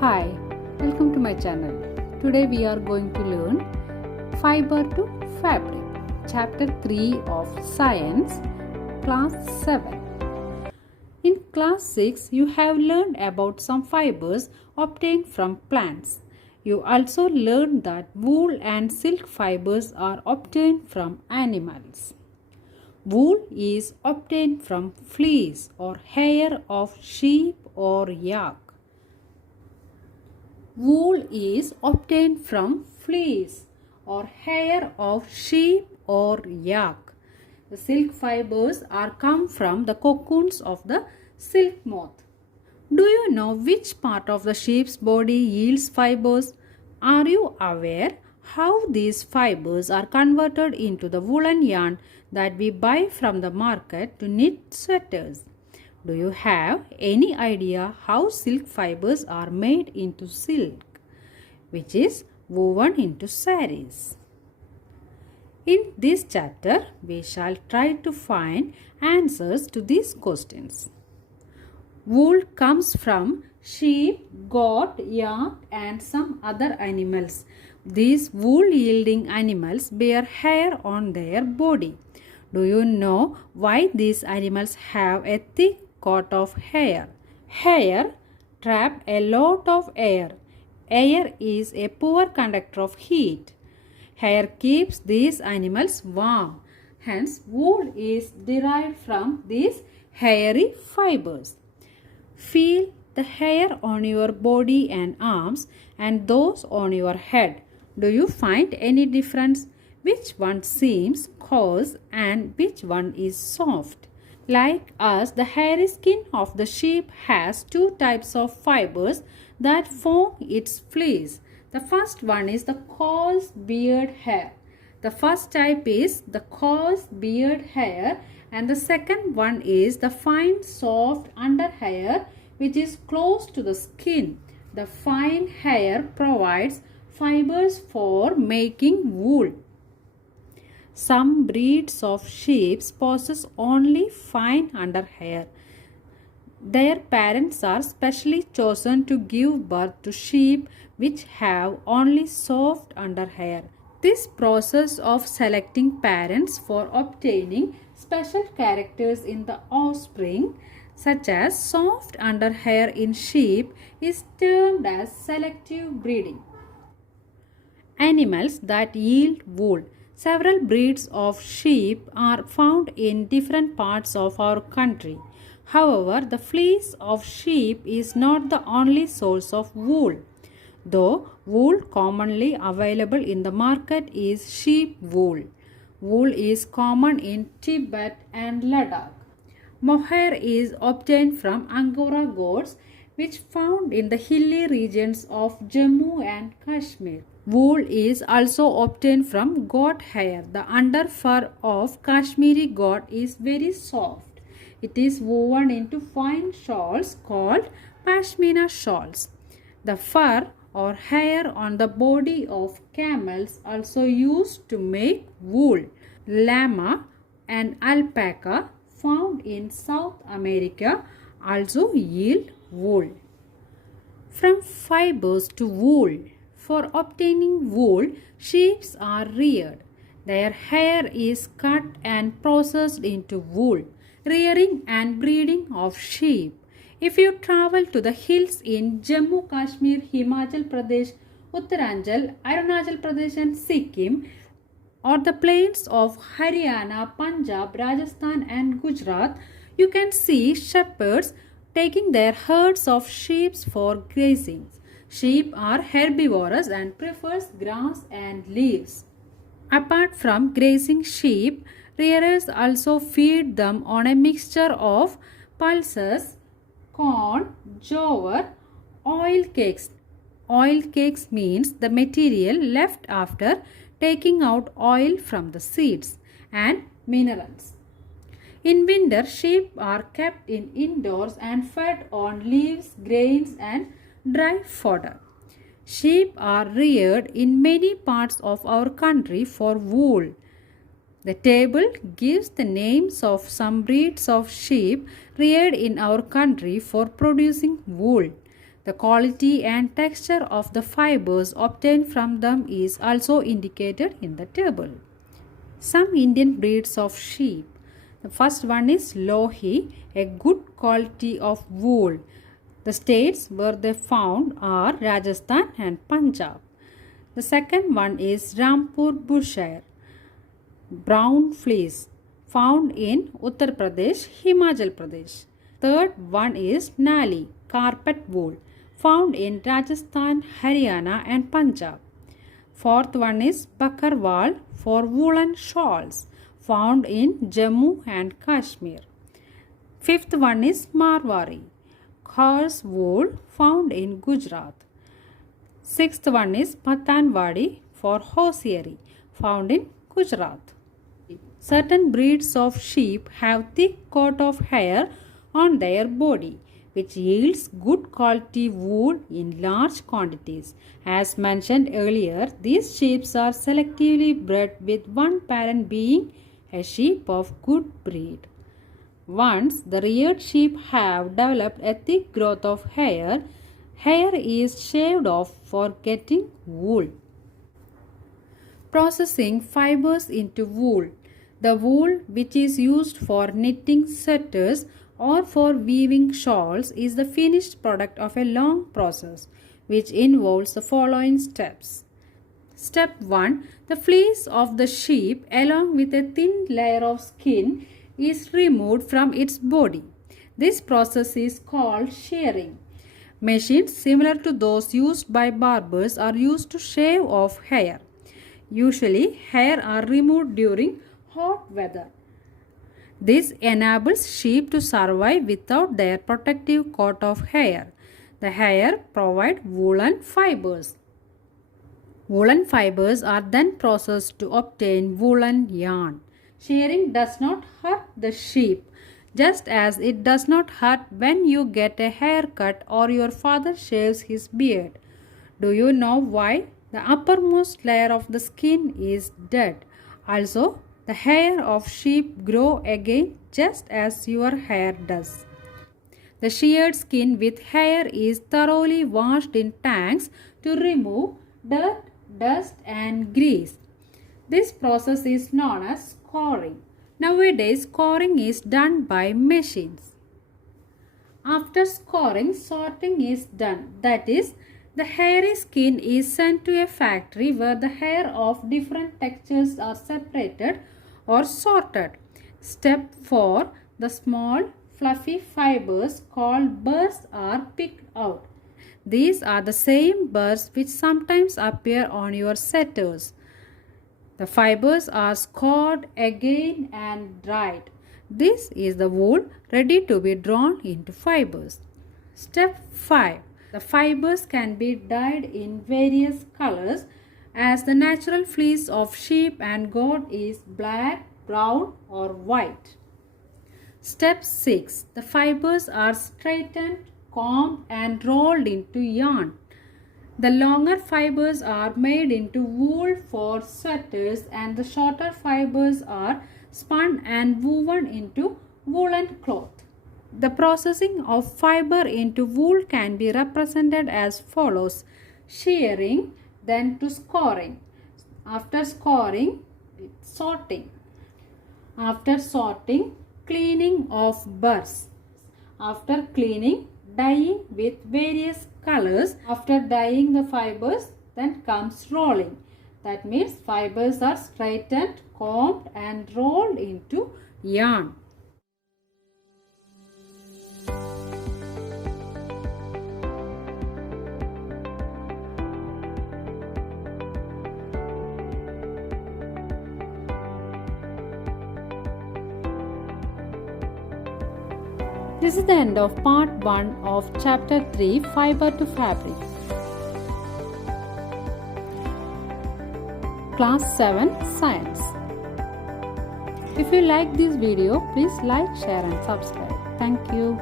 Hi, welcome to my channel. Today we are going to learn Fiber to Fabric, Chapter 3 of Science, Class 7. In Class 6, you have learned about some fibers obtained from plants. You also learned that wool and silk fibers are obtained from animals. Wool is obtained from fleece or hair of sheep or yak. Wool is obtained from fleece or hair of sheep or yak. The silk fibers are come from the cocoons of the silk moth. Do you know which part of the sheep's body yields fibers? Are you aware how these fibers are converted into the woolen yarn that we buy from the market to knit sweaters? Do you have any idea how silk fibers are made into silk, which is woven into saris? In this chapter, we shall try to find answers to these questions. Wool comes from sheep, goat, yak and some other animals. These wool-yielding animals bear hair on their body. Do you know why these animals have a thick coat of hair? Hair trap a lot of air. Air is a poor conductor of heat. Hair keeps these animals warm. Hence, wool is derived from these hairy fibers. Feel the hair on your body and arms and those on your head. Do you find any difference? Which one seems coarse and which one is soft? Like us, the hairy skin of the sheep has two types of fibers that form its fleece. The first one is the coarse beard hair. The first type is the coarse beard hair and the second one is the fine soft under hair which is close to the skin. The fine hair provides fibers for making wool. Some breeds of sheep possess only fine under hair. Their parents are specially chosen to give birth to sheep which have only soft under hair. This process of selecting parents for obtaining special characters in the offspring, such as soft under hair in sheep, is termed as selective breeding. Animals that yield wool. Several breeds of sheep are found in different parts of our country. However, the fleece of sheep is not the only source of wool. Though wool commonly available in the market is sheep wool. Wool is common in Tibet and Ladakh. Mohair is obtained from Angora goats which found in the hilly regions of Jammu and Kashmir. Wool is also obtained from goat hair. The underfur of Kashmiri goat is very soft. It is woven into fine shawls called pashmina shawls. The fur or hair on the body of camels also used to make wool. Llama and alpaca found in South America also yield wool. From fibers to wool. For obtaining wool, sheep are reared. Their hair is cut and processed into wool. Rearing and breeding of sheep. If you travel to the hills in Jammu, Kashmir, Himachal Pradesh, Uttaranchal, Arunachal Pradesh and Sikkim, or the plains of Haryana, Punjab, Rajasthan and Gujarat, you can see shepherds taking their herds of sheep for grazing. Sheep are herbivorous and prefers grass and leaves. Apart from grazing sheep, rearers also feed them on a mixture of pulses, corn, jowar, oil cakes. Oil cakes means the material left after taking out oil from the seeds, and minerals. In winter, sheep are kept in indoors and fed on leaves, grains and dry fodder. Sheep are reared in many parts of our country for wool. The table gives the names of some breeds of sheep reared in our country for producing wool. The quality and texture of the fibers obtained from them is also indicated in the table. Some Indian breeds of sheep. The first one is Lohi, a good quality of wool. The states where they found are Rajasthan and Punjab. The second one is Rampur Bushire, brown fleece, found in Uttar Pradesh, Himachal Pradesh. Third one is Nali, carpet wool, found in Rajasthan, Haryana and Punjab. Fourth one is Bakarwal for woolen shawls, found in Jammu and Kashmir. Fifth one is Marwari, horse wool, found in Gujarat. Sixth one is Pathanwadi for hosiery, found in Gujarat. Certain breeds of sheep have thick coat of hair on their body, which yields good quality wool in large quantities. As mentioned earlier, these sheep are selectively bred with one parent being a sheep of good breed. Once the reared sheep have developed a thick growth of hair, hair is shaved off for getting wool. Processing fibers into wool. The wool which is used for knitting sweaters or for weaving shawls is the finished product of a long process which involves the following steps. Step 1. The fleece of the sheep along with a thin layer of skin is removed from its body. This process is called shearing. Machines similar to those used by barbers are used to shave off hair. Usually, hair are removed during hot weather. This enables sheep to survive without their protective coat of hair. The hair provide woolen fibers. Woolen fibers are then processed to obtain woolen yarn. Shearing does not hurt the sheep, just as it does not hurt when you get a haircut or your father shaves his beard. Do you know why? The uppermost layer of the skin is dead. Also, the hair of sheep grow again just as your hair does. The sheared skin with hair is thoroughly washed in tanks to remove dirt, dust and grease. This process is known as scoring. Nowadays, scoring is done by machines. After scoring, sorting is done. That is, the hairy skin is sent to a factory where the hair of different textures are separated or sorted. Step 4. The small fluffy fibers called burrs are picked out. These are the same burrs which sometimes appear on your setters. The fibers are scored again and dried. This is the wool ready to be drawn into fibers. Step 5. The fibers can be dyed in various colors as the natural fleece of sheep and goat is black, brown or white. Step 6. The fibers are straightened, combed and rolled into yarn. The longer fibers are made into wool for sweaters and the shorter fibers are spun and woven into woolen cloth. The processing of fiber into wool can be represented as follows: shearing, then to scoring. After scoring, sorting. After sorting, cleaning of burrs. After cleaning, dyeing with various colors. After dyeing the fibers, then comes rolling. That means fibers are straightened, combed and rolled into yarn. This is the end of part 1 of chapter 3, Fiber to Fabric. Class 7, Science. If you like this video, please like, share and subscribe. Thank you.